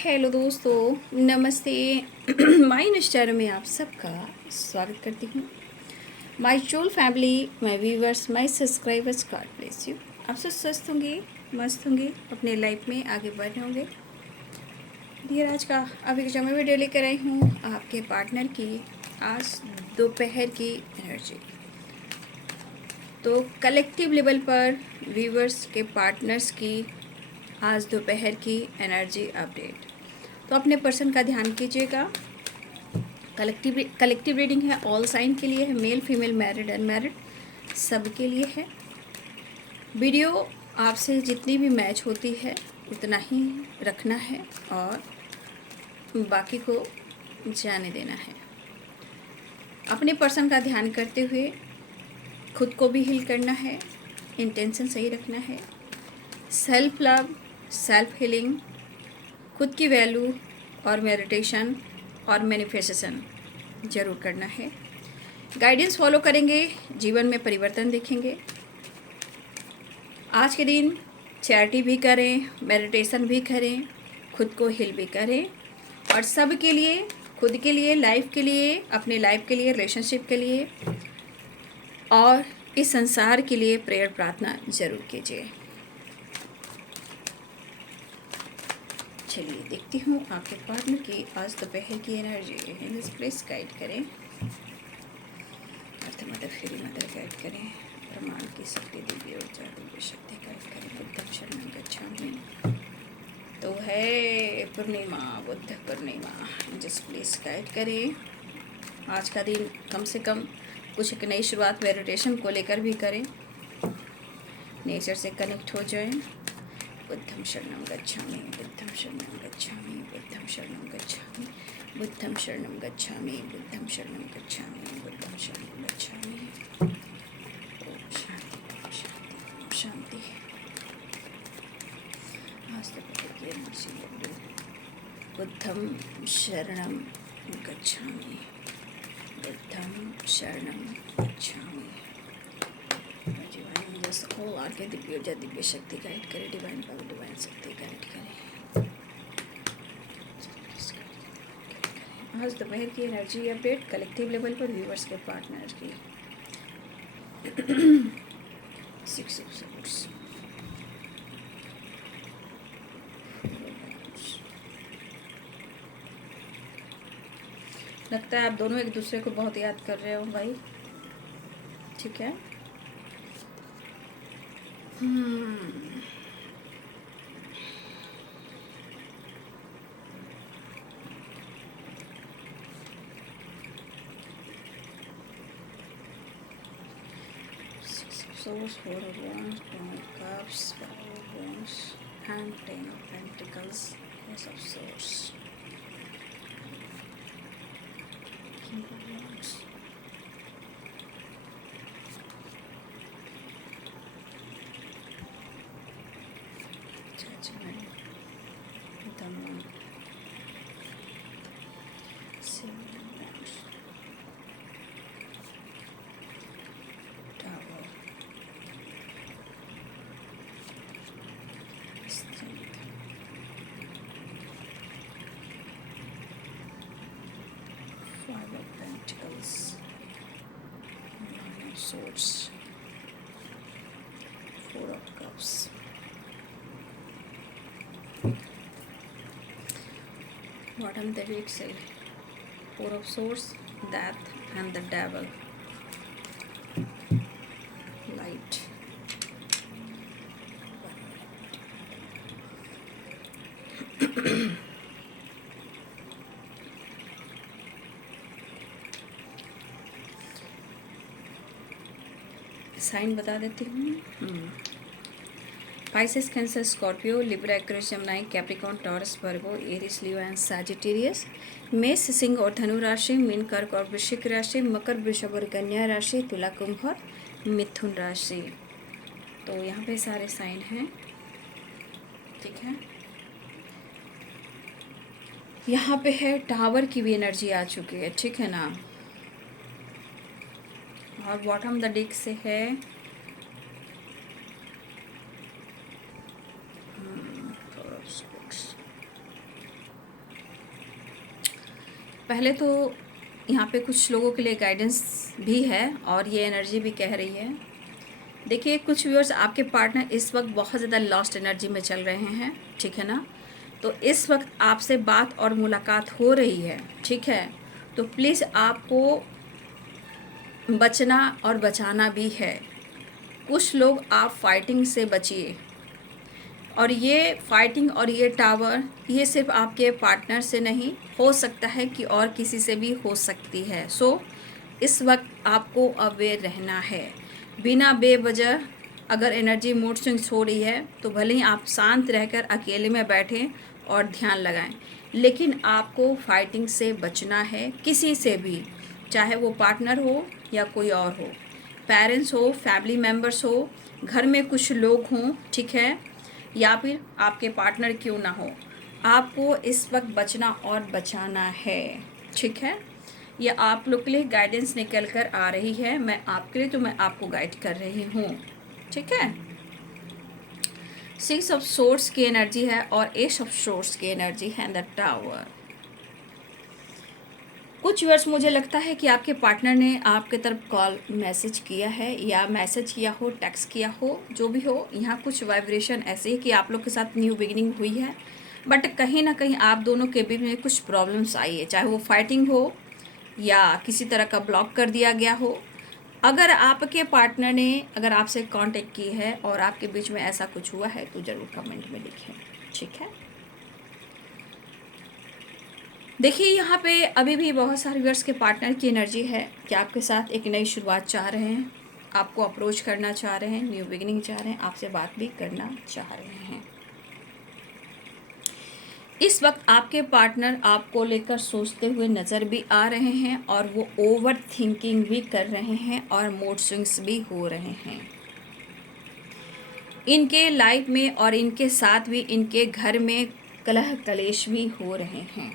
Hello दोस्तों, नमस्ते। My Instagram में आप सबका स्वागत करती हूँ। My Chola family, my viewers, my subscribers, God bless you. आप सब स्वस्थ होंगे, मस्त होंगे, अपने लाइफ में आगे बढ़ रहे होंगे। डियर, आज का अभी जो मैं वीडियो लेकर आई हूँ आपके पार्टनर की आज दोपहर की एनर्जी। तो कलेक्टिव लेवल पर व्यूवर्स के पार्टनर्स की आज दोपहर की एनर्जी अपडेट। तो अपने पर्सन का ध्यान कीजिएगा। कलेक्टिव रीडिंग है, ऑल साइन के लिए है, मेल फीमेल मैरिड अनमैरिड सब के लिए है। वीडियो आपसे जितनी भी मैच होती है उतना ही रखना है और बाकी को जाने देना है। अपने पर्सन का ध्यान करते हुए खुद को भी हील करना है, इंटेंशन सही रखना है। सेल्फ लव, सेल्फ हीलिंग, खुद की वैल्यू और मेडिटेशन और मैनिफेस्टेशन ज़रूर करना है। गाइडेंस फॉलो करेंगे, जीवन में परिवर्तन देखेंगे। आज के दिन चैरिटी भी करें, मेडिटेशन भी करें, खुद को हील भी करें और सब के लिए, खुद के लिए, लाइफ के लिए, अपने लाइफ के लिए, रिलेशनशिप के लिए और इस संसार के लिए प्रेयर प्रार्थना जरूर कीजिए। चलिए देखती हूँ आपके पार्टनर की आज दोपहर की एनर्जी। प्लीज गाइड करें, अर्थ मदर, फेरी मदर गाइड करें, ब्रह्मांड की शक्ति, दिव्य ऊर्जा, दिव्य शक्ति गाइड करें। बुद्धम शरणं गच्छामि। तो है पूर्णिमा, Buddha Purnima, just please guide करें। आज का दिन कम से कम कुछ एक नई शुरुआत मेडिटेशन को लेकर भी करें, नेचर से कनेक्ट हो जाएं। बुद्धं शरणं गच्छामि, बुद्धं शरणं गच्छामि, बुद्धं शरणं गच्छामि, बुद्धं शरणं गच्छामि, बुद्धं शरणं गच्छामि, बुद्धं शरणं गच्छामि। ओम शांति, शांति, शांति। आज तो बुद्धं शरणं गच्छामि, बुद्धं शरणं गच्छामि। डिवाइन जस्ट ऑल आगे दिव्य ऊर्जा, दिव्य शक्ति गाइड करे, डिवाइन पावर, डिवाइन शक्ति गाइड करे। आज दोपहर की एनर्जी अपडेट कलेक्टिव लेवल पर व्यूवर्स के पार्टनर की 6 of Swords, लगता है आप दोनों एक दूसरे को बहुत याद कर रहे हो भाई, ठीक है। Swords, 4 of Wands, 1 of Cups, 5 of Wands, and 10 of Pentacles, Ace of Swords, King of Wands. Judgment, the Moon, 7 of Wands, Tower, Strength, 5 of Pentacles, 9 of Swords, 4 of Cups. Bottom the deck side, 4 of Swords, Death and the Devil, Light. Sign बता देती हूँ। Pisces, Cancer, Scorpio, Libra, Aquarius, Gemini, Capricorn, Taurus, Virgo, Aries, Leo and Sagittarius. मेष, सिंह और धनु राशि, mean, कर्क और वृश्चिक राशि, मकर, वृषभ और कन्या राशि, तुला, कुंभ और मिथुन राशि। तो यहाँ पे सारे साइन हैं, ठीक है। यहाँ पे है टावर की भी एनर्जी आ चुकी है, ठीक है ना। और बॉटम द डेक से है पहले तो यहाँ पे कुछ लोगों के लिए गाइडेंस भी है और ये एनर्जी भी कह रही है। देखिए, कुछ व्यूअर्स, आपके पार्टनर इस वक्त बहुत ज़्यादा लॉस्ट एनर्जी में चल रहे हैं, ठीक है ना। तो इस वक्त आपसे बात और मुलाकात हो रही है, ठीक है। तो प्लीज़ आपको बचना और बचाना भी है। कुछ लोग आप फाइटिंग से बचिए, और ये फाइटिंग और ये टावर, ये सिर्फ आपके पार्टनर से नहीं हो सकता है कि और किसी से भी हो सकती है। सो इस वक्त आपको अवेयर रहना है। बिना बेवजह अगर एनर्जी मूड स्विंग्स हो रही है तो भले ही आप शांत रहकर अकेले में बैठें और ध्यान लगाएं, लेकिन आपको फाइटिंग से बचना है, किसी से भी, चाहे वो पार्टनर हो या कोई और हो, पेरेंट्स हो, फैमिली मेम्बर्स हो, घर में कुछ लोग हों, ठीक है, या फिर आपके पार्टनर क्यों ना हो, आपको इस वक्त बचना और बचाना है, ठीक है। ये आप लोग के लिए गाइडेंस निकल कर आ रही है, मैं आपके लिए, तो मैं आपको गाइड कर रही हूँ, ठीक है। 6 ऑफ सोर्स की एनर्जी है और एस ऑफ सोर्स की एनर्जी है द टावर। कुछ वर्ष मुझे लगता है कि आपके पार्टनर ने आपके तरफ कॉल मैसेज किया है, या मैसेज किया हो, टेक्स्ट किया हो, जो भी हो। यहाँ कुछ वाइब्रेशन ऐसे ही कि आप लोग के साथ न्यू बिगिनिंग हुई है, बट कहीं ना कहीं आप दोनों के बीच में कुछ प्रॉब्लम्स आई है, चाहे वो फाइटिंग हो या किसी तरह का ब्लॉक कर दिया गया हो। अगर आपके पार्टनर ने अगर आपसे कांटेक्ट की है और आपके बीच में ऐसा कुछ हुआ है तो ज़रूर कमेंट में लिखें, ठीक है। देखिए, यहाँ पे अभी भी बहुत सारे व्यूअर्स के पार्टनर की एनर्जी है कि आपके साथ एक नई शुरुआत चाह रहे हैं, आपको अप्रोच करना चाह रहे हैं, न्यू बिगिनिंग चाह रहे हैं, आपसे बात भी करना चाह रहे हैं। इस वक्त आपके पार्टनर आपको लेकर सोचते हुए नज़र भी आ रहे हैं और वो ओवर थिंकिंग भी कर रहे हैं और मूड स्विंग्स भी हो रहे हैं। इनके लाइफ में और इनके साथ भी इनके घर में कलह कलेश भी हो रहे हैं।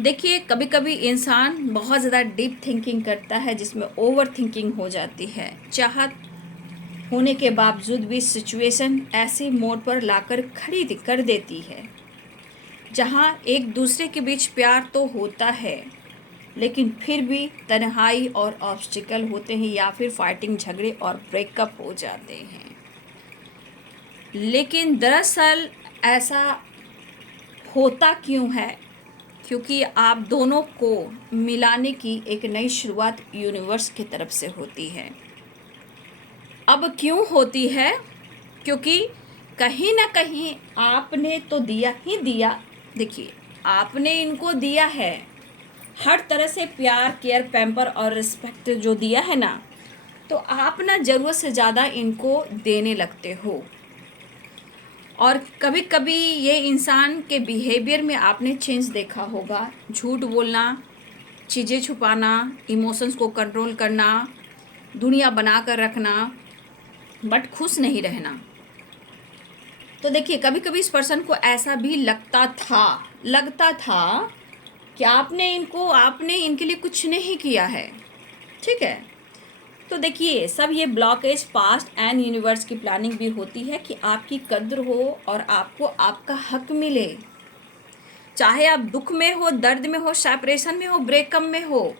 देखिए, कभी कभी इंसान बहुत ज़्यादा डीप थिंकिंग करता है जिसमें ओवर थिंकिंग हो जाती है। चाहत होने के बावजूद भी सिचुएशन ऐसी मोड़ पर लाकर खड़ी कर देती है जहां एक दूसरे के बीच प्यार तो होता है, लेकिन फिर भी तन्हाई और ऑब्स्टिकल होते हैं, या फिर फाइटिंग, झगड़े और ब्रेकअप हो जाते हैं। लेकिन दरअसल ऐसा होता क्यों है? क्योंकि आप दोनों को मिलाने की एक नई शुरुआत यूनिवर्स की तरफ से होती है। अब क्यों होती है? क्योंकि कहीं ना कहीं आपने तो दिया ही दिया। देखिए, आपने इनको दिया है हर तरह से प्यार, केयर, पैम्पर और रिस्पेक्ट जो दिया है ना, तो आप ना ज़रूरत से ज़्यादा इनको देने लगते हो। और कभी कभी ये इंसान के बिहेवियर में आपने चेंज देखा होगा। झूठ बोलना, चीज़ें छुपाना, इमोशंस को कंट्रोल करना, दुनिया बना कर रखना, बट खुश नहीं रहना। तो देखिए, कभी कभी इस पर्सन को ऐसा भी लगता था कि आपने इनके लिए कुछ नहीं किया है, ठीक है। तो देखिए, सब ये ब्लॉकेज पास्ट एंड यूनिवर्स की प्लानिंग भी होती है कि आपकी कद्र हो और आपको आपका हक मिले, चाहे आप दुख में हो, दर्द में हो, सेपरेशन में हो, ब्रेकअप में हो।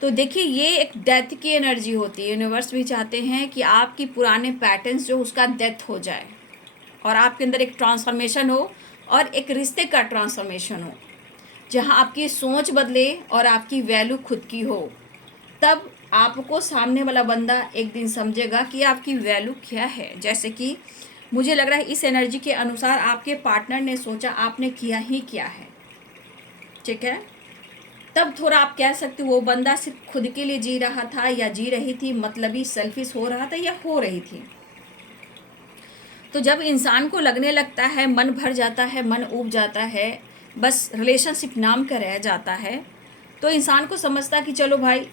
तो देखिए, ये एक डेथ की एनर्जी होती है। यूनिवर्स भी चाहते हैं कि आपकी पुराने पैटर्न्स जो उसका डेथ हो जाए और आपके अंदर एक ट्रांसफॉर्मेशन हो और एक रिश्ते का ट्रांसफॉर्मेशन हो, जहां आपकी सोच बदले और आपकी वैल्यू खुद की हो। तब आपको सामने वाला बंदा एक दिन समझेगा कि आपकी वैल्यू क्या है। जैसे कि मुझे लग रहा है इस एनर्जी के अनुसार आपके पार्टनर ने सोचा आपने किया ही क्या है, ठीक है। तब थोड़ा आप कह सकते हो वो बंदा सिर्फ खुद के लिए जी रहा था या जी रही थी, मतलबी सेल्फिश हो रहा था या हो रही थी। तो जब इंसान को लगने लगता है, मन भर जाता है, मन ऊब जाता है, बस रिलेशनशिप नाम का रह जाता है, तो इंसान को समझता कि चलो भाई,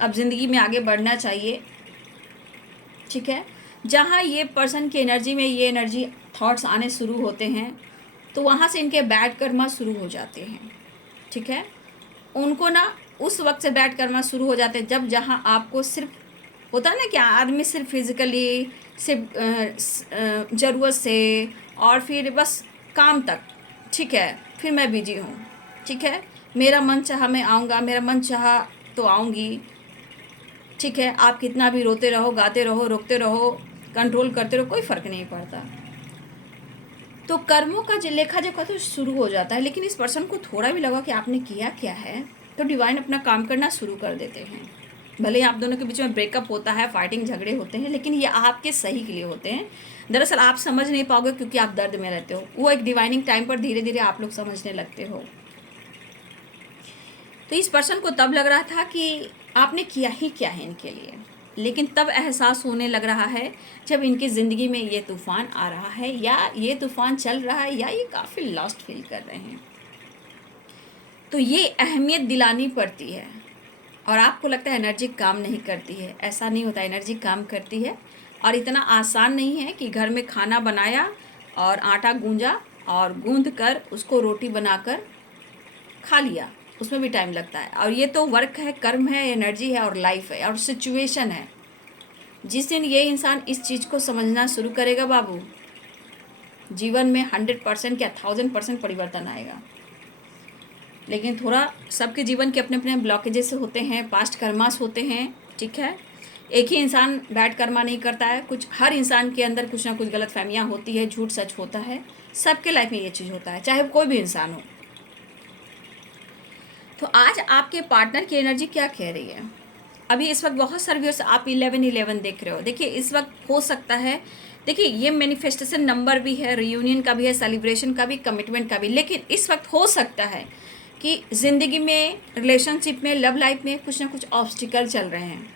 अब ज़िंदगी में आगे बढ़ना चाहिए, ठीक है। जहाँ ये पर्सन की एनर्जी में ये एनर्जी थॉट्स आने शुरू होते हैं, तो वहाँ से इनके बैड कर्मा शुरू हो जाते हैं, ठीक है। उनको ना उस वक्त से बैड कर्मा शुरू हो जाते हैं जब जहाँ आपको सिर्फ होता है ना कि आदमी सिर्फ फिज़िकली, सिर्फ ज़रूरत से और फिर बस काम तक, ठीक है, फिर मैं बिजी हूँ, ठीक है, मेरा मन चाहा मैं आऊँगा, मेरा मन चाहा तो आऊँगी, ठीक है, आप कितना भी रोते रहो, गाते रहो, रोकते रहो, कंट्रोल करते रहो, कोई फ़र्क नहीं पड़ता। तो कर्मों का लेखा जोखा तो शुरू हो जाता है, लेकिन इस पर्सन को थोड़ा भी लगा कि आपने किया क्या है, तो डिवाइन अपना काम करना शुरू कर देते हैं। भले ही आप दोनों के बीच में ब्रेकअप होता है, फाइटिंग झगड़े होते हैं, लेकिन ये आपके सही के लिए होते हैं। दरअसल आप समझ नहीं पाओगे क्योंकि आप दर्द में रहते हो, वो एक डिवाइनिंग टाइम पर धीरे धीरे आप लोग समझने लगते हो। तो इस पर्सन को तब लग रहा था कि आपने किया ही क्या है इनके लिए, लेकिन तब एहसास होने लग रहा है जब इनकी ज़िंदगी में ये तूफ़ान आ रहा है, या ये तूफ़ान चल रहा है, या ये काफ़ी लॉस्ट फील कर रहे हैं। तो ये अहमियत दिलानी पड़ती है, और आपको लगता है एनर्जी काम नहीं करती है। ऐसा नहीं होता, एनर्जी काम करती है, और इतना आसान नहीं है कि घर में खाना बनाया और आटा गूंजा और गूंद कर उसको रोटी बनाकर खा लिया, उसमें भी टाइम लगता है। और ये तो वर्क है, कर्म है, एनर्जी है, और लाइफ है, और सिचुएशन है। जिस दिन ये इंसान इस चीज़ को समझना शुरू करेगा बाबू, जीवन में 100% क्या 1000% परिवर्तन आएगा। लेकिन थोड़ा सबके जीवन के अपने अपने ब्लॉकेजेस होते हैं, पास्ट कर्मास होते हैं, ठीक है। एक ही इंसान बैड कर्मा नहीं करता है, कुछ हर इंसान के अंदर कुछ ना कुछ गलत फहमियाँ होती है, झूठ सच होता है, सबके लाइफ में ये चीज़ होता है, चाहे कोई भी इंसान हो। तो आज आपके पार्टनर की एनर्जी क्या कह रही है? अभी इस वक्त बहुत सारे व्यूअर्स आप 1111 देख रहे हो। देखिए इस वक्त हो सकता है, देखिए ये मैनिफेस्टेशन नंबर भी है, रियूनियन का भी है, सेलिब्रेशन का भी, कमिटमेंट का भी। लेकिन इस वक्त हो सकता है कि ज़िंदगी में, रिलेशनशिप में, लव लाइफ में कुछ ना कुछ ऑब्स्टिकल चल रहे हैं।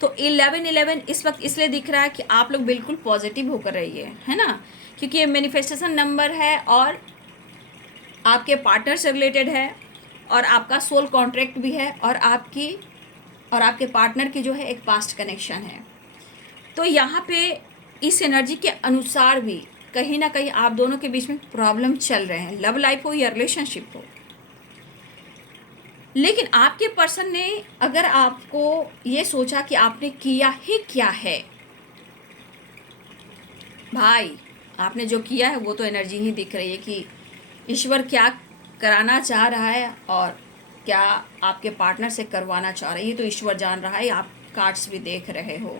तो 1111 इस वक्त इसलिए दिख रहा है कि आप लोग बिल्कुल पॉजिटिव होकर रहिए, है ना, क्योंकि ये मैनिफेस्टेशन नंबर है और आपके पार्टनर से रिलेटेड है, और आपका सोल कॉन्ट्रैक्ट भी है, और आपके पार्टनर की जो है एक पास्ट कनेक्शन है। तो यहाँ पे इस एनर्जी के अनुसार भी कहीं ना कहीं आप दोनों के बीच में प्रॉब्लम चल रहे हैं, लव लाइफ हो या रिलेशनशिप हो। लेकिन आपके पर्सन ने अगर आपको ये सोचा कि आपने किया ही क्या है, भाई आपने जो किया है वो तो एनर्जी ही दिख रही है कि ईश्वर क्या कराना चाह रहा है और क्या आपके पार्टनर से करवाना चाह रहा है, ये तो ईश्वर जान रहा है, आप कार्ड्स भी देख रहे हो।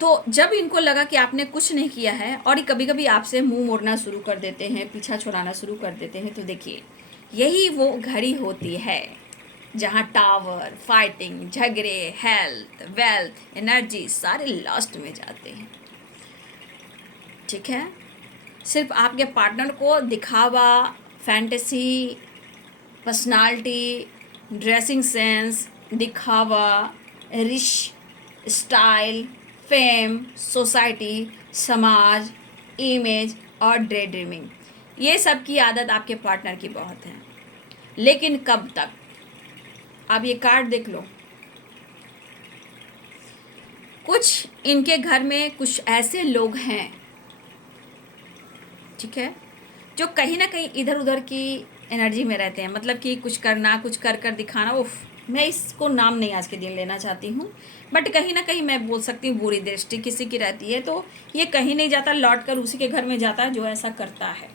तो जब इनको लगा कि आपने कुछ नहीं किया है, और कभी कभी आपसे मुंह मोड़ना शुरू कर देते हैं, पीछा छुड़ाना शुरू कर देते हैं, तो देखिए यही वो घड़ी होती है जहाँ टावर, फाइटिंग, झगड़े, हेल्थ, वेल्थ, एनर्जी सारे लॉस्ट में जाते हैं, ठीक है। सिर्फ आपके पार्टनर को दिखावा, फैंटेसी, पर्सनालिटी, ड्रेसिंग सेंस, दिखावा, रिश, स्टाइल, फेम, सोसाइटी, समाज, इमेज और डे ड्रीमिंग, ये सब की आदत आपके पार्टनर की बहुत है। लेकिन कब तक? आप ये कार्ड देख लो, कुछ इनके घर में कुछ ऐसे लोग हैं, ठीक है, जो कहीं ना कहीं इधर उधर की एनर्जी में रहते हैं। मतलब कि कुछ करना, कुछ कर कर दिखाना, उफ, मैं इसको नाम नहीं आज के दिन लेना चाहती हूँ, बट कहीं ना कहीं मैं बोल सकती हूँ बुरी दृष्टि किसी की रहती है, तो ये कहीं नहीं जाता, लौट कर उसी के घर में जाता है जो ऐसा करता है,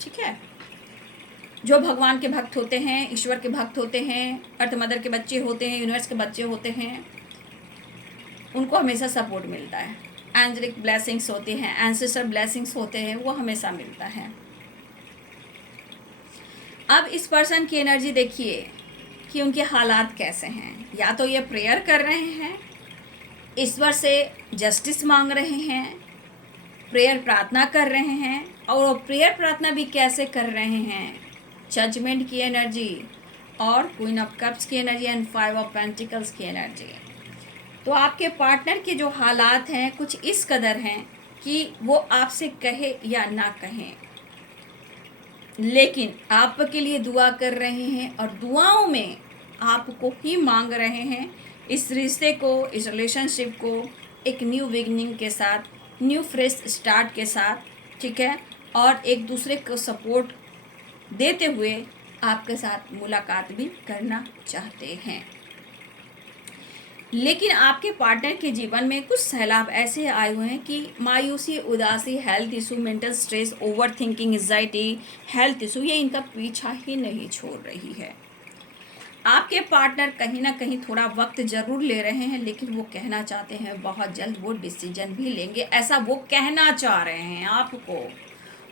ठीक है। जो भगवान के भक्त होते हैं, ईश्वर के भक्त होते हैं, अर्थ मदर के बच्चे होते हैं, यूनिवर्स के बच्चे होते हैं, उनको हमेशा सपोर्ट मिलता है। एंजलिक ब्लेसिंग्स होते हैं, एंसेस्टर ब्लेसिंग्स होते हैं, वो हमेशा मिलता है। अब इस पर्सन की एनर्जी देखिए कि उनके हालात कैसे हैं। या तो ये प्रेयर कर रहे हैं, ईश्वर से जस्टिस मांग रहे हैं, प्रेयर प्रार्थना कर रहे हैं, और वो प्रेयर प्रार्थना भी कैसे कर रहे हैं, जजमेंट की एनर्जी और क्वीन ऑफ कप्स की एनर्जी एंड 5 ऑफ पेंटिकल्स की एनर्जी। तो आपके पार्टनर के जो हालात हैं कुछ इस कदर हैं कि वो आपसे कहे या ना कहें, लेकिन आपके लिए दुआ कर रहे हैं, और दुआओं में आपको ही मांग रहे हैं इस रिश्ते को, इस रिलेशनशिप को एक न्यू बिगनिंग के साथ, न्यू फ्रेश स्टार्ट के साथ, ठीक है, और एक दूसरे को सपोर्ट देते हुए आपके साथ मुलाकात भी करना चाहते हैं। लेकिन आपके पार्टनर के जीवन में कुछ सैलाब ऐसे आए हुए हैं कि मायूसी, उदासी, health issue, mental stress, over thinking, anxiety, health issue, ये इनका पीछा ही नहीं छोड़ रही है। आपके पार्टनर कहीं ना कहीं थोड़ा वक्त जरूर ले रहे हैं, लेकिन वो कहना चाहते हैं बहुत जल्द वो डिसीजन भी लेंगे, ऐसा वो कहना चाह रहे हैं आपको।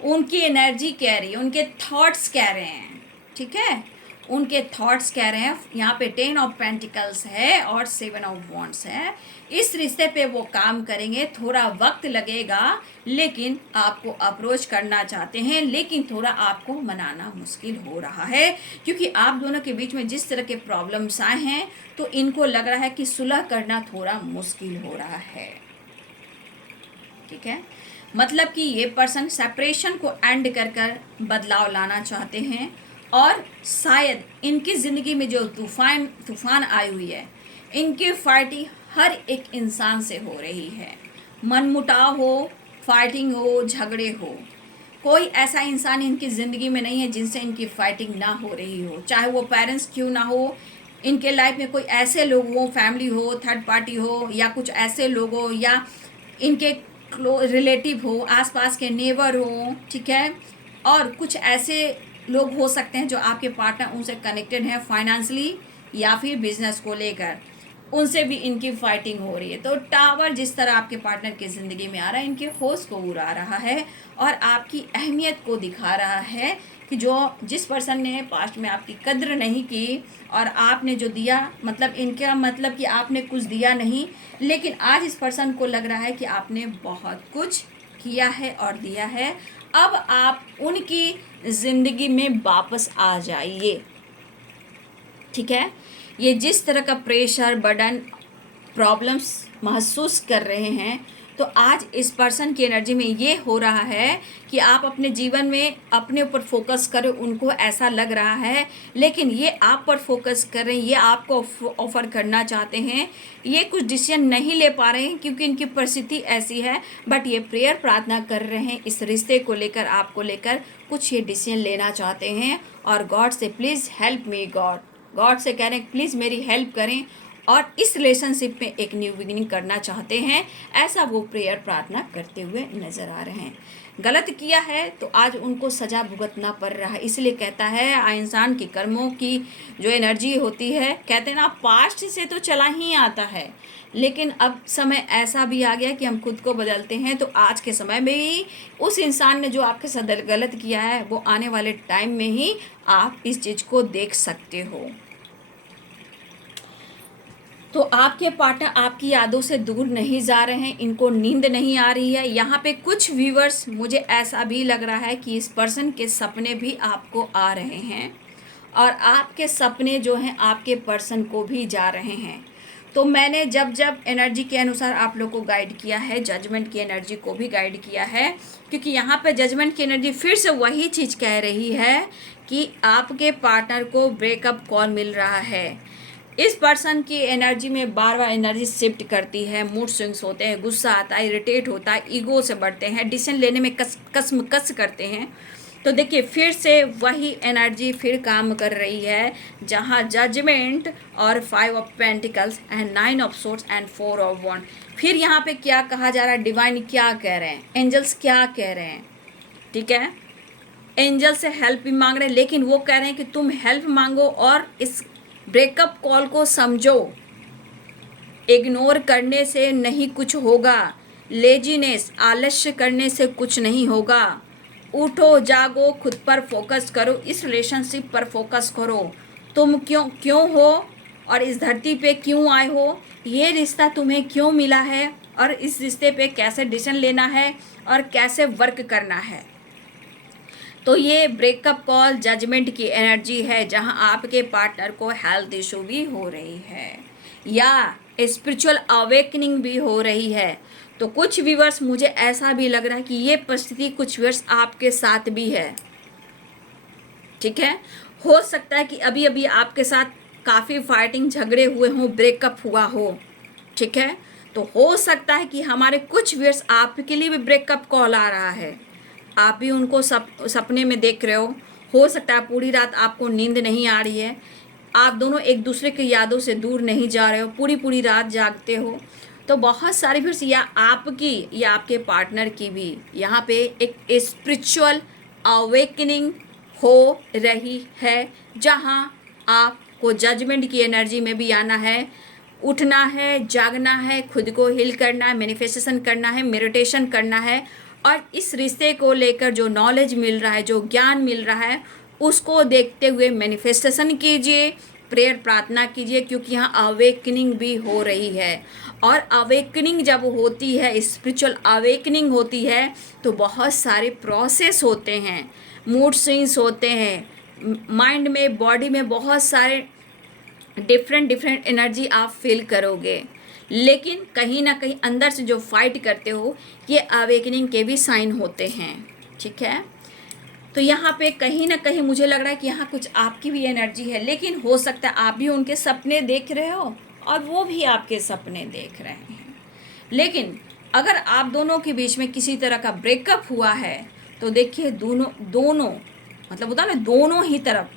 उनकी एनर्जी कह रही है, उनके थॉट्स कह रहे हैं, ठीक है, उनके थॉट्स कह रहे हैं। यहाँ पे 10 ऑफ पेंटिकल्स है और 7 ऑफ वॉन्ड्स है। इस रिश्ते पे वो काम करेंगे, थोड़ा वक्त लगेगा, लेकिन आपको अप्रोच करना चाहते हैं, लेकिन थोड़ा आपको मनाना मुश्किल हो रहा है, क्योंकि आप दोनों के बीच में जिस तरह के प्रॉब्लम्स आए हैं, तो इनको लग रहा है कि सुलह करना थोड़ा मुश्किल हो रहा है, ठीक है। मतलब कि ये पर्सन सेपरेशन को एंड कर बदलाव लाना चाहते हैं, और शायद इनकी ज़िंदगी में जो तूफान आई हुई है, इनकी फाइटिंग हर एक इंसान से हो रही है। मनमुटाव हो, फाइटिंग हो, झगड़े हो, कोई ऐसा इंसान इनकी ज़िंदगी में नहीं है जिनसे इनकी फाइटिंग ना हो रही हो, चाहे वो पेरेंट्स क्यों ना हो। इनके लाइफ में कोई ऐसे लोग हो, फैमिली हो, थर्ड पार्टी हो, या कुछ ऐसे लोग हो, या इनके रिलेटिव हो, आसपास के नेबर हो, ठीक है, और कुछ ऐसे लोग हो सकते हैं जो आपके पार्टनर उनसे कनेक्टेड हैं फाइनेंशियली या फिर बिजनेस को लेकर, उनसे भी इनकी फाइटिंग हो रही है। तो टावर जिस तरह आपके पार्टनर की ज़िंदगी में आ रहा है, इनके होश को उड़ा रहा है और आपकी अहमियत को दिखा रहा है कि जिस पर्सन ने पास्ट में आपकी कद्र नहीं की, और आपने जो दिया, मतलब इनका मतलब कि आपने कुछ दिया नहीं, लेकिन आज इस पर्सन को लग रहा है कि आपने बहुत कुछ किया है और दिया है। अब आप उनकी ज़िंदगी में वापस आ जाइए, ठीक है। ये जिस तरह का प्रेशर, बर्डन, प्रॉब्लम्स महसूस कर रहे हैं, तो आज इस पर्सन की एनर्जी में ये हो रहा है कि आप अपने जीवन में अपने ऊपर फोकस करें, उनको ऐसा लग रहा है, लेकिन ये आप पर फोकस कर रहे हैं, ये आपको ऑफर करना चाहते हैं। ये कुछ डिसीजन नहीं ले पा रहे हैं क्योंकि इनकी परिस्थिति ऐसी है, बट ये प्रेयर प्रार्थना कर रहे हैं इस रिश्ते को लेकर, आपको लेकर कुछ ये डिसीजन लेना चाहते हैं, और गॉड से प्लीज़ हेल्प मी, गॉड से कह रहे हैं प्लीज़ मेरी हेल्प करें, और इस रिलेशनशिप में एक न्यू बिगिनिंग करना चाहते हैं, ऐसा वो प्रेयर प्रार्थना करते हुए नज़र आ रहे हैं। गलत किया है तो आज उनको सज़ा भुगतना पड़ रहा है, इसलिए कहता है इंसान के कर्मों की जो एनर्जी होती है, कहते हैं ना, पास्ट से तो चला ही आता है, लेकिन अब समय ऐसा भी आ गया कि हम खुद को बदलते हैं। तो आज के समय में ही उस इंसान ने जो आपके साथ गलत किया है, वो आने वाले टाइम में ही आप इस चीज़ को देख सकते हो। तो आपके पार्टनर आपकी यादों से दूर नहीं जा रहे हैं, इनको नींद नहीं आ रही है। यहाँ पे कुछ व्यूअर्स, मुझे ऐसा भी लग रहा है कि इस पर्सन के सपने भी आपको आ रहे हैं, और आपके सपने जो हैं आपके पर्सन को भी जा रहे हैं। तो मैंने जब जब एनर्जी के अनुसार आप लोग को गाइड किया है, जजमेंट की एनर्जी को भी गाइड किया है, क्योंकि यहाँ पे जजमेंट की एनर्जी फिर से वही चीज़ कह रही है कि आपके पार्टनर को ब्रेकअप कॉल मिल रहा है। इस पर्सन की एनर्जी में बार बार एनर्जी शिफ्ट करती है, मूड स्विंग्स होते हैं, गुस्सा आता है, इरिटेट होता है, ईगो से बढ़ते हैं, डिसीजन लेने में कसमकस करते हैं। तो देखिए फिर से वही एनर्जी फिर काम कर रही है, जहाँ जजमेंट और 5 of pentacles and 9 of swords and 4 of wand. फिर यहाँ पे क्या कहा जा रहा है, डिवाइन क्या कह रहे हैं, एंजल्स क्या कह रहे हैं, ठीक है। एंजल से हेल्प भी मांग रहे हैं, लेकिन वो कह रहे हैं कि तुम हेल्प मांगो और इस ब्रेकअप कॉल को समझो, इग्नोर करने से नहीं कुछ होगा, लेजीनेस, आलस्य करने से कुछ नहीं होगा। उठो, जागो, खुद पर फोकस करो, इस रिलेशनशिप पर फोकस करो। तुम क्यों हो और इस धरती पे क्यों आए हो, ये रिश्ता तुम्हें क्यों मिला है, और इस रिश्ते पे कैसे डिसीजन लेना है और कैसे वर्क करना है। तो ये ब्रेकअप कॉल जजमेंट की एनर्जी है, जहां आपके पार्टनर को हेल्थ इशू भी हो रही है या स्पिरिचुअल अवेकनिंग भी हो रही है। तो कुछ व्यूअर्स, मुझे ऐसा भी लग रहा है कि ये परिस्थिति कुछ व्यूअर्स आपके साथ भी है, ठीक है। हो सकता है कि अभी अभी आपके साथ काफ़ी फाइटिंग, झगड़े हुए हों, ब्रेकअप हुआ हो, ठीक है। तो हो सकता है कि हमारे कुछ व्यूअर्स आपके लिए भी ब्रेकअप कॉल आ रहा है, आप भी उनको सपने में देख रहे हो सकता है पूरी रात आपको नींद नहीं आ रही है, आप दोनों एक दूसरे की यादों से दूर नहीं जा रहे हो, पूरी पूरी रात जागते हो, तो बहुत सारी फिर या आपकी या आपके पार्टनर की भी यहाँ पे एक स्पिरिचुअल अवेकनिंग हो रही है, जहाँ आपको जजमेंट की एनर्जी में भी आना है, उठना है, जागना है, खुद को हील करना है, मैनिफेस्टेशन करना है, मेडिटेशन करना है, और इस रिश्ते को लेकर जो नॉलेज मिल रहा है, जो ज्ञान मिल रहा है, उसको देखते हुए मैनिफेस्टेशन कीजिए, प्रेयर प्रार्थना कीजिए, क्योंकि यहाँ अवेकनिंग भी हो रही है। और अवेकनिंग जब होती है, स्पिरिचुअल अवेकनिंग होती है, तो बहुत सारे प्रोसेस होते हैं, मूड स्विंग्स होते हैं, माइंड में, बॉडी में बहुत सारे डिफरेंट एनर्जी आप फील करोगे। लेकिन कहीं ना कहीं अंदर से जो फाइट करते हो, ये अवेकनिंग के भी साइन होते हैं, ठीक है। तो यहाँ पे कहीं ना कहीं मुझे लग रहा है कि यहाँ कुछ आपकी भी एनर्जी है, लेकिन हो सकता है आप भी उनके सपने देख रहे हो और वो भी आपके सपने देख रहे हैं। लेकिन अगर आप दोनों के बीच में किसी तरह का ब्रेकअप हुआ है, तो देखिए दोनों मतलब होता है ना, दोनों ही तरफ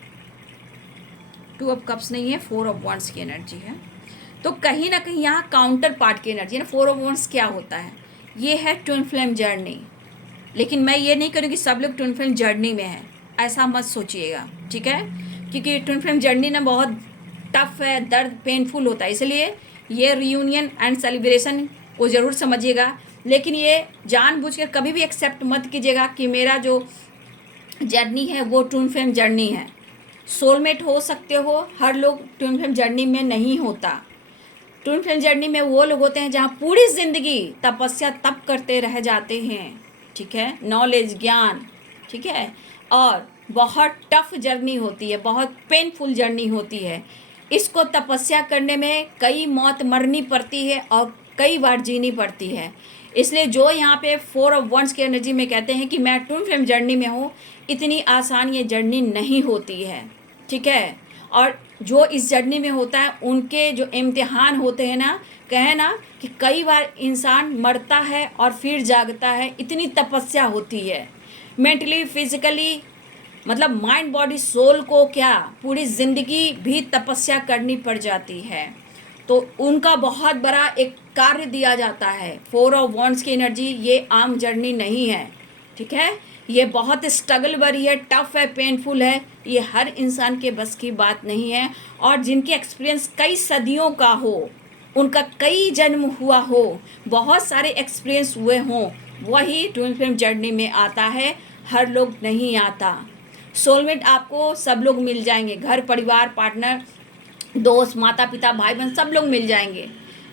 2 ऑफ कप्स नहीं है, 4 ऑफ वंड्स की एनर्जी है। तो कहीं ना कहीं यहाँ काउंटर पार्ट की एनर्जी है ना। 4 ऑफ वंड्स क्या होता है, ये है ट्विन फ्लेम जर्नी। लेकिन मैं ये नहीं करूँगी सब लोग ट्विन फ्लेम जर्नी में है, ऐसा मत सोचिएगा, ठीक है। क्योंकि ट्विन फ्लेम जर्नी ना बहुत टफ है, दर्द पेनफुल होता है, इसलिए ये रियूनियन एंड सेलिब्रेशन को ज़रूर समझिएगा। लेकिन ये जानबूझकर कभी भी एक्सेप्ट मत कीजिएगा कि मेरा जो जर्नी है वो ट्विन फ्लेम जर्नी है। सोलमेट हो सकते हो, हर लोग ट्विन फ्लेम जर्नी में नहीं होता। ट्विन फ्लेम जर्नी में वो लोग होते हैं जहाँ पूरी ज़िंदगी तपस्या तप करते रह जाते हैं, ठीक है, नॉलेज ज्ञान, ठीक है, और बहुत टफ जर्नी होती है, बहुत पेनफुल जर्नी होती है। इसको तपस्या करने में कई मौत मरनी पड़ती है और कई बार जीनी पड़ती है। इसलिए जो यहाँ पे 4 ऑफ वंड्स की एनर्जी में कहते हैं कि मैं ट्विन फ्लेम जर्नी में हूँ, इतनी आसान ये जर्नी नहीं होती है, ठीक है। और जो इस जर्नी में होता है, उनके जो इम्तिहान होते हैं ना, कहे ना कि कई बार इंसान मरता है और फिर जागता है, इतनी तपस्या होती है मेंटली फिजिकली, मतलब माइंड बॉडी सोल को क्या पूरी ज़िंदगी भी तपस्या करनी पड़ जाती है। तो उनका बहुत बड़ा एक कार्य दिया जाता है। 4 ऑफ वंड्स की एनर्जी ये आम जर्नी नहीं है, ठीक है, ये बहुत स्ट्रगल भरी है, टफ है, पेनफुल है, ये हर इंसान के बस की बात नहीं है। और जिनके एक्सपीरियंस कई सदियों का हो, उनका कई जन्म हुआ हो, बहुत सारे एक्सपीरियंस हुए हों, वही ट्विन फ्लेम जर्नी में आता है, हर लोग नहीं आता। सोलमेट आपको सब लोग मिल जाएंगे, घर परिवार पार्टनर दोस्त माता पिता भाई बहन सब लोग मिल जाएंगे।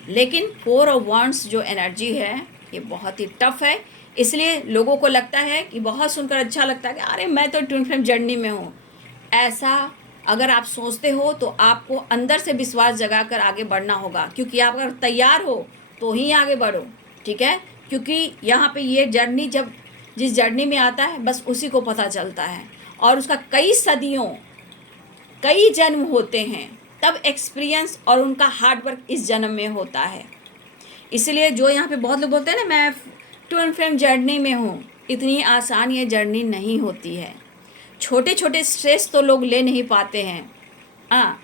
लेकिन 4 ऑफ वंड्स जो एनर्जी है ये बहुत ही टफ है। इसलिए लोगों को लगता है कि बहुत सुनकर अच्छा लगता है कि अरे मैं तो ट्विन फ्लेम जर्नी में हूँ। ऐसा अगर आप सोचते हो तो आपको अंदर से विश्वास जगाकर आगे बढ़ना होगा, क्योंकि आप अगर तैयार हो तो ही आगे बढ़ो, ठीक है। क्योंकि यहाँ पे ये जर्नी जब जिस जर्नी में आता है बस उसी को पता चलता है, और उसका कई सदियों कई जन्म होते हैं, तब एक्सपीरियंस और उनका हार्डवर्क इस जन्म में होता है। इसलिए जो यहाँ पे बहुत लोग बोलते हैं ना मैं ट्विन फ्लेम जर्नी में हूँ, इतनी आसान ये जर्नी नहीं होती है। छोटे छोटे स्ट्रेस तो लोग ले नहीं पाते हैं, हाँ,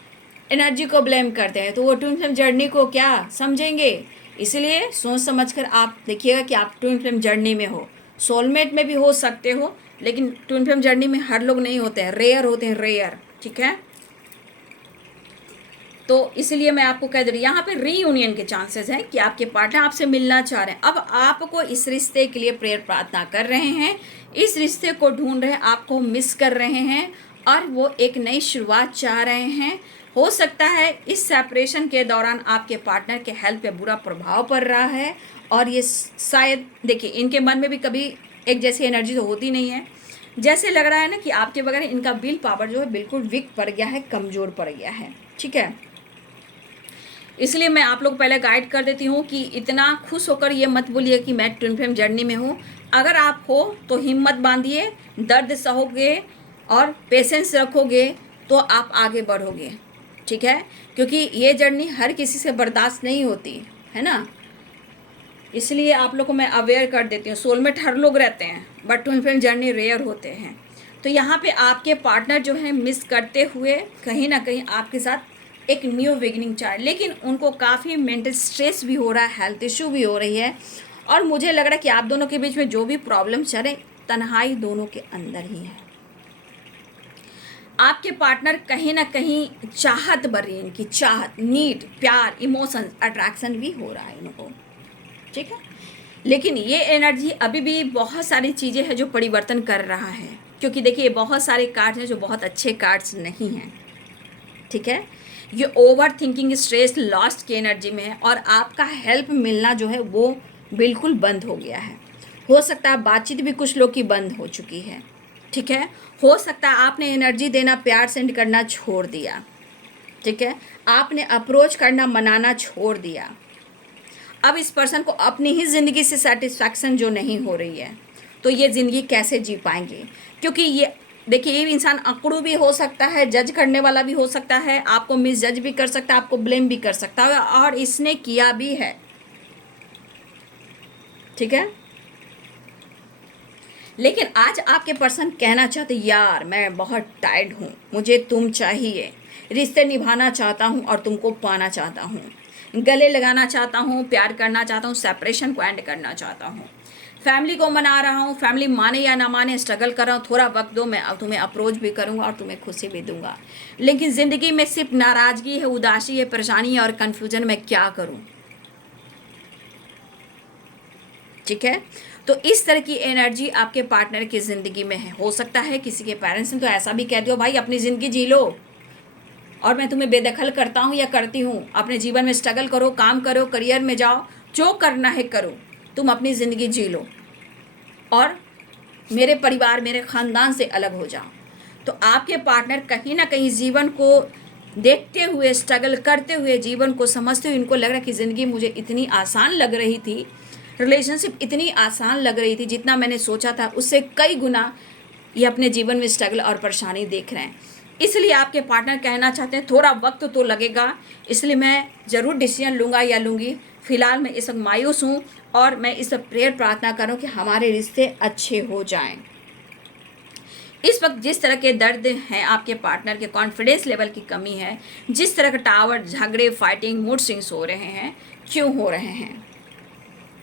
एनर्जी को ब्लेम करते हैं, तो वो ट्विन फ्लेम जर्नी को क्या समझेंगे। इसलिए सोच समझकर आप देखिएगा कि आप ट्विन फ्लेम जर्नी में हो। सोलमेट में भी हो सकते हो, लेकिन ट्विन फ्लेम जर्नी में हर लोग नहीं होते हैं, रेयर होते हैं, रेयर, ठीक है। तो इसलिए मैं आपको कह दे रही हूँ यहाँ पे रीयूनियन के चांसेस हैं कि आपके पार्टनर आपसे मिलना चाह रहे हैं। अब आपको इस रिश्ते के लिए प्रेयर प्रार्थना कर रहे हैं, इस रिश्ते को ढूंढ रहे हैं, आपको मिस कर रहे हैं, और वो एक नई शुरुआत चाह रहे हैं। हो सकता है इस सेपरेशन के दौरान आपके पार्टनर के हेल्थ पे बुरा प्रभाव पड़ रहा है, और ये शायद देखिए इनके मन में भी कभी एक जैसी एनर्जी तो होती नहीं है। जैसे लग रहा है ना कि आपके बगैर इनका विल पावर जो है बिल्कुल वीक पड़ गया है, कमज़ोर पड़ गया है, ठीक है। इसलिए मैं आप लोग पहले गाइड कर देती हूँ कि इतना खुश होकर ये मत बोलिए कि मैं ट्विन फ्लेम जर्नी में हूँ। अगर आप हो तो हिम्मत बांधिए, दर्द सहोगे और पेशेंस रखोगे तो आप आगे बढ़ोगे, ठीक है। क्योंकि ये जर्नी हर किसी से बर्दाश्त नहीं होती है ना, इसलिए आप लोग को मैं अवेयर कर देती हूँ। सोलमेट हर लोग रहते हैं, but twin flame journey rare होते हैं। तो यहाँ पे आपके पार्टनर जो है मिस करते हुए कहीं ना कहीं आपके साथ एक न्यू बिगिनिंग चाह, लेकिन उनको काफ़ी मेंटल स्ट्रेस भी हो रहा है, हेल्थ इशू भी हो रही है, और मुझे लग रहा है कि आप दोनों के बीच में जो भी प्रॉब्लम चल रहे, तन्हाई दोनों के अंदर ही है। आपके पार्टनर कहीं ना कहीं चाहत बढ़ रही है, इनकी चाहत, नीड, प्यार, इमोशन, अट्रैक्शन भी हो रहा है इनको, ठीक है। लेकिन ये एनर्जी अभी भी बहुत सारी चीज़ें हैं जो परिवर्तन कर रहा है, क्योंकि देखिए बहुत सारे कार्ड्स हैं जो बहुत अच्छे कार्ड्स नहीं हैं, ठीक है। ये ओवर थिंकिंग, स्ट्रेस, लॉस्ट की एनर्जी में है, और आपका हेल्प मिलना जो है वो बिल्कुल बंद हो गया है। हो सकता है बातचीत भी कुछ लोग की बंद हो चुकी है, ठीक है। हो सकता है आपने एनर्जी देना, प्यार सेंड करना छोड़ दिया, ठीक है। आपने अप्रोच करना, मनाना छोड़ दिया। अब इस पर्सन को अपनी ही ज़िंदगी से सेटिस्फैक्शन जो नहीं हो रही है, तो ये ज़िंदगी कैसे जी पाएंगे? क्योंकि ये देखिए, ये इंसान अकड़ू भी हो सकता है, जज करने वाला भी हो सकता है, आपको मिस जज भी कर सकता है, आपको ब्लेम भी कर सकता है, और इसने किया भी है, ठीक है। लेकिन आज आपके पर्सन कहना चाहते, यार मैं बहुत टायर्ड हूँ, मुझे तुम चाहिए, रिश्ते निभाना चाहता हूँ और तुमको पाना चाहता हूँ, गले लगाना चाहता हूँ, प्यार करना चाहता हूँ, सेपरेशन को एंड करना चाहता हूँ, फैमिली को मना रहा हूँ, फैमिली माने या ना माने स्ट्रगल कर रहा हूँ, थोड़ा वक्त दो, मैं तुम्हें अप्रोच भी करूँगा और तुम्हें खुशी भी दूंगा, लेकिन ज़िंदगी में सिर्फ नाराज़गी है, उदासी है, परेशानी है और कन्फ्यूजन, मैं क्या करूँ, ठीक है। तो इस तरह की एनर्जी आपके पार्टनर की ज़िंदगी में है। हो सकता है किसी के पेरेंट्स ने तो ऐसा भी कह दिया, भाई अपनी ज़िंदगी जी लो और मैं तुम्हें बेदखल करता हूँ या करती हूँ, अपने जीवन में स्ट्रगल करो, काम करो, करियर में जाओ, जो करना है करो, तुम अपनी ज़िंदगी जी लो और मेरे परिवार, मेरे ख़ानदान से अलग हो जाओ। तो आपके पार्टनर कहीं ना कहीं जीवन को देखते हुए, स्ट्रगल करते हुए, जीवन को समझते हुए, इनको लग रहा है कि ज़िंदगी मुझे इतनी आसान लग रही थी, रिलेशनशिप इतनी आसान लग रही थी, जितना मैंने सोचा था उससे कई गुना ये अपने जीवन में स्ट्रगल और परेशानी देख रहे हैं। इसलिए आपके पार्टनर कहना चाहते हैं थोड़ा वक्त तो लगेगा, इसलिए मैं ज़रूर डिसीजन लूँगा या लूँगी, फ़िलहाल मैं इस वक्त मायूस हूँ और मैं इस वक्त प्रेयर प्रार्थना करूँ कि हमारे रिश्ते अच्छे हो जाएं। इस वक्त जिस तरह के दर्द हैं आपके पार्टनर के, कॉन्फिडेंस लेवल की कमी है, जिस तरह के टावर, झगड़े, फाइटिंग, मूड स्विंग्स हो रहे हैं, क्यों हो रहे हैं,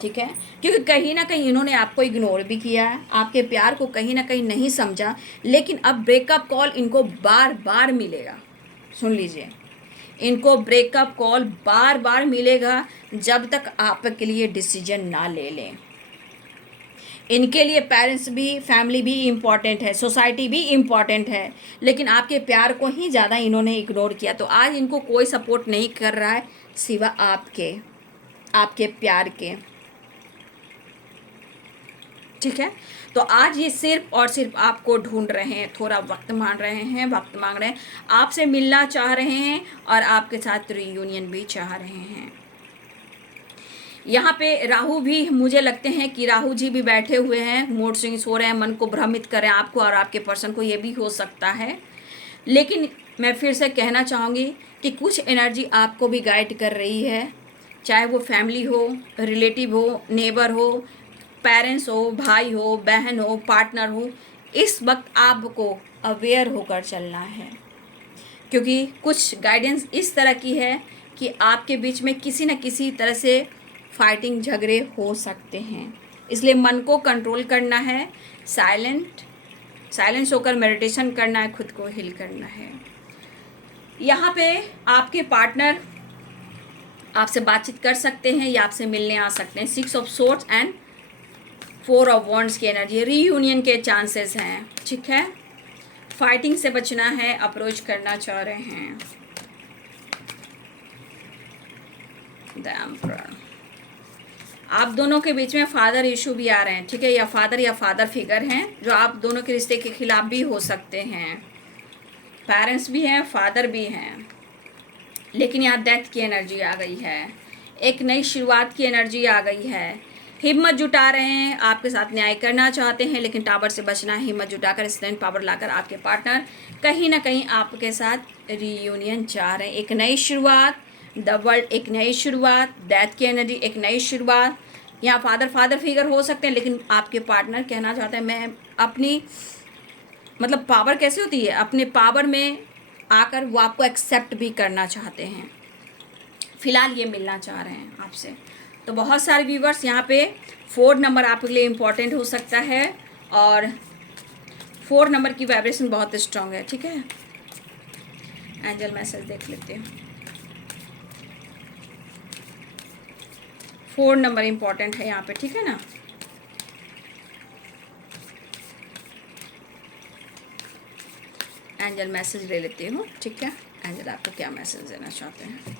ठीक है। क्योंकि कहीं ना कहीं इन्होंने आपको इग्नोर भी किया है, आपके प्यार को कहीं ना कहीं नहीं समझा, लेकिन अब ब्रेकअप कॉल इनको बार बार मिलेगा। सुन लीजिए, इनको ब्रेकअप कॉल बार बार मिलेगा जब तक आपके लिए डिसीजन ना ले लें। इनके लिए पेरेंट्स भी, फैमिली भी इम्पॉर्टेंट है, सोसाइटी भी इम्पॉर्टेंट है, लेकिन आपके प्यार को ही ज़्यादा इन्होंने इग्नोर किया। तो आज इनको कोई सपोर्ट नहीं कर रहा है सिवा आपके प्यार के, ठीक है। तो आज ये सिर्फ और सिर्फ आपको ढूंढ रहे हैं, थोड़ा वक्त मांग रहे हैं, वक्त मांग रहे हैं, आपसे मिलना चाह रहे हैं और आपके साथ रीयूनियन भी चाह रहे हैं। यहाँ पे राहु भी, मुझे लगते हैं कि राहु जी भी बैठे हुए हैं, मूड स्विंग्स हो रहे हैं, मन को भ्रमित कर रहे हैं आपको और आपके पर्सन को, ये भी हो सकता है। लेकिन मैं फिर से कहना चाहूँगी कि कुछ एनर्जी आपको भी गाइड कर रही है, चाहे वो फैमिली हो, रिलेटिव हो, नेबर हो, पेरेंट्स हो, भाई हो, बहन हो, पार्टनर हो। इस वक्त आपको अवेयर होकर चलना है, क्योंकि कुछ गाइडेंस इस तरह की है कि आपके बीच में किसी न किसी तरह से फाइटिंग, झगड़े हो सकते हैं। इसलिए मन को कंट्रोल करना है, साइलेंस होकर मेडिटेशन करना है, खुद को हील करना है। यहाँ पे आपके पार्टनर आपसे बातचीत कर सकते हैं या आपसे मिलने आ सकते हैं। 6 of swords and 4 of wands की एनर्जी, रीयूनियन के चांसेस हैं, ठीक है। फाइटिंग से बचना है, अप्रोच करना चाह रहे हैं। द एम्परर, आप दोनों के बीच में फादर इशू भी आ रहे हैं, ठीक है, या फादर फिगर हैं जो आप दोनों के रिश्ते के खिलाफ भी हो सकते हैं। पेरेंट्स भी हैं, फादर भी हैं, लेकिन यहाँ डेथ की एनर्जी आ गई है, एक नई शुरुआत की एनर्जी आ गई है। हिम्मत जुटा रहे हैं, आपके साथ न्याय करना चाहते हैं, लेकिन टावर से बचना है। हिम्मत जुटाकर, स्ट्रेंथ पावर लाकर आपके पार्टनर कहीं ना कहीं आपके साथ रीयूनियन चाह रहे हैं। एक नई शुरुआत, द वर्ल्ड, एक नई शुरुआत, डेथ की एनर्जी, एक नई शुरुआत। यहाँ फादर फिगर हो सकते हैं, लेकिन आपके पार्टनर कहना चाहते हैं मैं अपनी मतलब पावर कैसे होती है, अपने पावर में आकर वो आपको एक्सेप्ट भी करना चाहते हैं, फ़िलहाल ये मिलना चाह रहे हैं आपसे। तो बहुत सारे व्यूवर्स यहाँ पे 4 नंबर आपके लिए इम्पॉर्टेंट हो सकता है, और 4 नंबर की वाइब्रेशन बहुत स्ट्रांग है, ठीक है। एंजल मैसेज देख लेते हैं। 4 नंबर इम्पॉर्टेंट है यहाँ पे, ठीक है ना। एंजल मैसेज ले लेती हूँ, ठीक है। एंजल आपको क्या मैसेज देना चाहते हैं।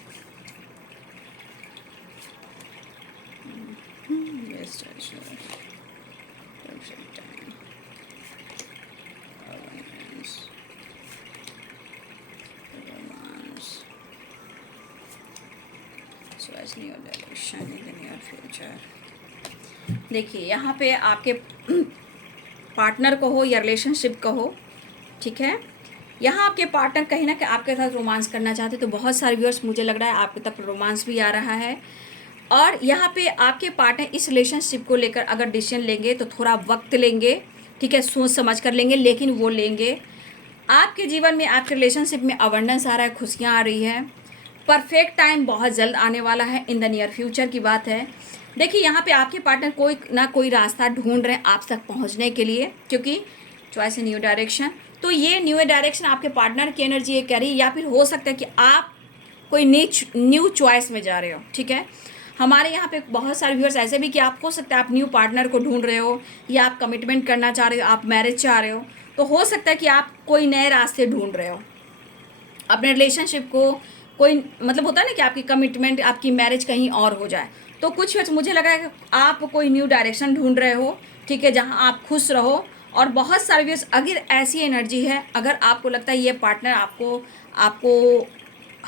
देखिए यहाँ पे आपके पार्टनर को हो या रिलेशनशिप का हो, ठीक है, यहाँ आपके पार्टनर कहीं ना कहीं आपके साथ रोमांस करना चाहते, तो बहुत सारे व्यूअर्स मुझे लग रहा है आपके तक रोमांस भी आ रहा है। और यहाँ पे आपके पार्टनर इस रिलेशनशिप को लेकर अगर डिसीजन लेंगे तो थोड़ा वक्त लेंगे, ठीक है, सोच समझ कर लेंगे, लेकिन वो लेंगे। आपके जीवन में, आपके रिलेशनशिप में अबंडेंस आ रहा है, खुशियाँ आ रही है, परफेक्ट टाइम बहुत जल्द आने वाला है, इन द नियर फ्यूचर की बात है। देखिए यहाँ पे आपके पार्टनर कोई ना कोई रास्ता ढूंढ रहे हैं आप तक पहुँचने के लिए, क्योंकि चॉइस है न्यू डायरेक्शन। तो ये न्यू डायरेक्शन आपके पार्टनर की एनर्जी ये कह रही है, या फिर हो सकता है कि आप कोई न्यू चॉइस में जा रहे हो, ठीक है। हमारे यहाँ पे बहुत सारे व्यूअर्स ऐसे भी कि आप हो सकता है आप न्यू पार्टनर को ढूंढ रहे हो, या आप कमिटमेंट करना चाह रहे हो, आप मैरिज चाह रहे हो, तो हो सकता है कि आप कोई नए रास्ते ढूंढ रहे हो अपने रिलेशनशिप को। कोई मतलब होता है ना कि आपकी कमिटमेंट, आपकी मैरिज कहीं और हो जाए। तो कुछ मुझे लगा है कि आप कोई न्यू डायरेक्शन ढूंढ रहे हो, ठीक है, जहाँ आप खुश रहो। और बहुत सारे व्यूअर्स, अगर ऐसी एनर्जी है, अगर आपको लगता है ये पार्टनर आपको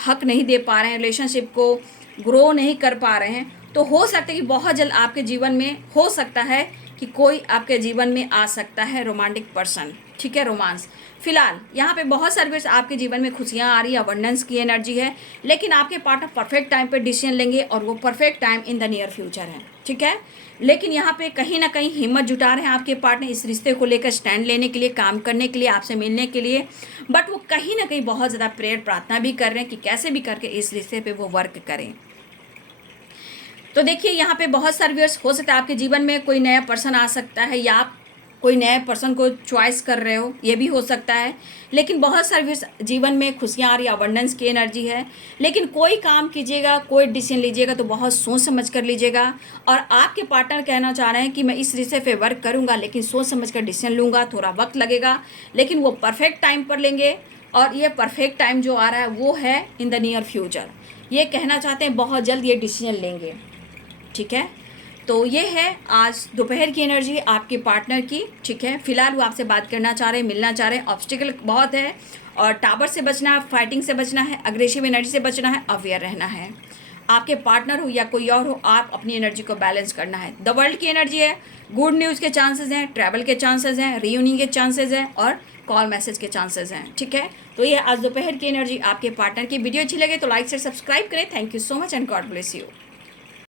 हक नहीं दे पा रहे हैं, रिलेशनशिप को ग्रो नहीं कर पा रहे हैं, तो हो सकता है कि बहुत जल्द आपके जीवन में हो सकता है कि कोई आपके जीवन में आ सकता है रोमांटिक पर्सन, ठीक है, रोमांस। फिलहाल यहाँ पे बहुत सारे व्यूअर्स आपके जीवन में खुशियाँ आ रही है, अबंडेंस की एनर्जी है, लेकिन आपके पार्टनर परफेक्ट टाइम पे डिसीजन लेंगे, और वो perfect time in the near future है, ठीक है। लेकिन यहाँ पे कहीं ना कहीं हिम्मत जुटा रहे हैं आपके पार्टनर इस रिश्ते को लेकर स्टैंड लेने के लिए, काम करने के लिए, आपसे मिलने के लिए। बट वो कहीं ना कहीं बहुत ज़्यादा प्रेयर प्रार्थना भी कर रहे हैं कि कैसे भी करके इस रिश्ते पे वो वर्क करें। तो देखिए यहाँ पे बहुत सारे व्यूअर्स, हो सकता है आपके जीवन में कोई नया पर्सन आ सकता है, या आप कोई नए पर्सन को चॉइस कर रहे हो, ये भी हो सकता है। लेकिन बहुत सारे व्यूअर्स जीवन में खुशियाँ आ रही है, अबंडेंस की एनर्जी है। लेकिन कोई काम कीजिएगा, कोई डिसीजन लीजिएगा तो बहुत सोच समझ कर लीजिएगा। और आपके पार्टनर कहना चाह रहे हैं कि मैं इस रिश्ते पे वर्क करूँगा, लेकिन सोच समझ कर डिसीजन लूँगा, थोड़ा वक्त लगेगा, लेकिन वो परफेक्ट टाइम पर लेंगे। और ये परफेक्ट टाइम जो आ रहा है वो है इन द नियर फ्यूचर। ये कहना चाहते हैं बहुत जल्द ये डिसीजन लेंगे, ठीक है। तो ये है आज दोपहर की एनर्जी आपके पार्टनर की, ठीक है। फिलहाल वो आपसे बात करना चाह रहे हैं, मिलना चाह रहे हैं। ऑब्स्टिकल बहुत है, और टावर से बचना है, फाइटिंग से बचना है, अग्रेसिव एनर्जी से बचना है, अवेयर रहना है। आपके पार्टनर हो या कोई और हो, आप अपनी एनर्जी को बैलेंस करना है। द वर्ल्ड की एनर्जी है, गुड न्यूज़ के चांसेस हैं, ट्रैवल के चांसेस हैं, रीयूनियन के चांसेस हैं, और कॉल मैसेज के चांसेस हैं, ठीक है। तो ये आज दोपहर की एनर्जी आपके पार्टनर की। वीडियो अच्छी लगे तो लाइक से सब्सक्राइब करें। Thank you so much and God bless you.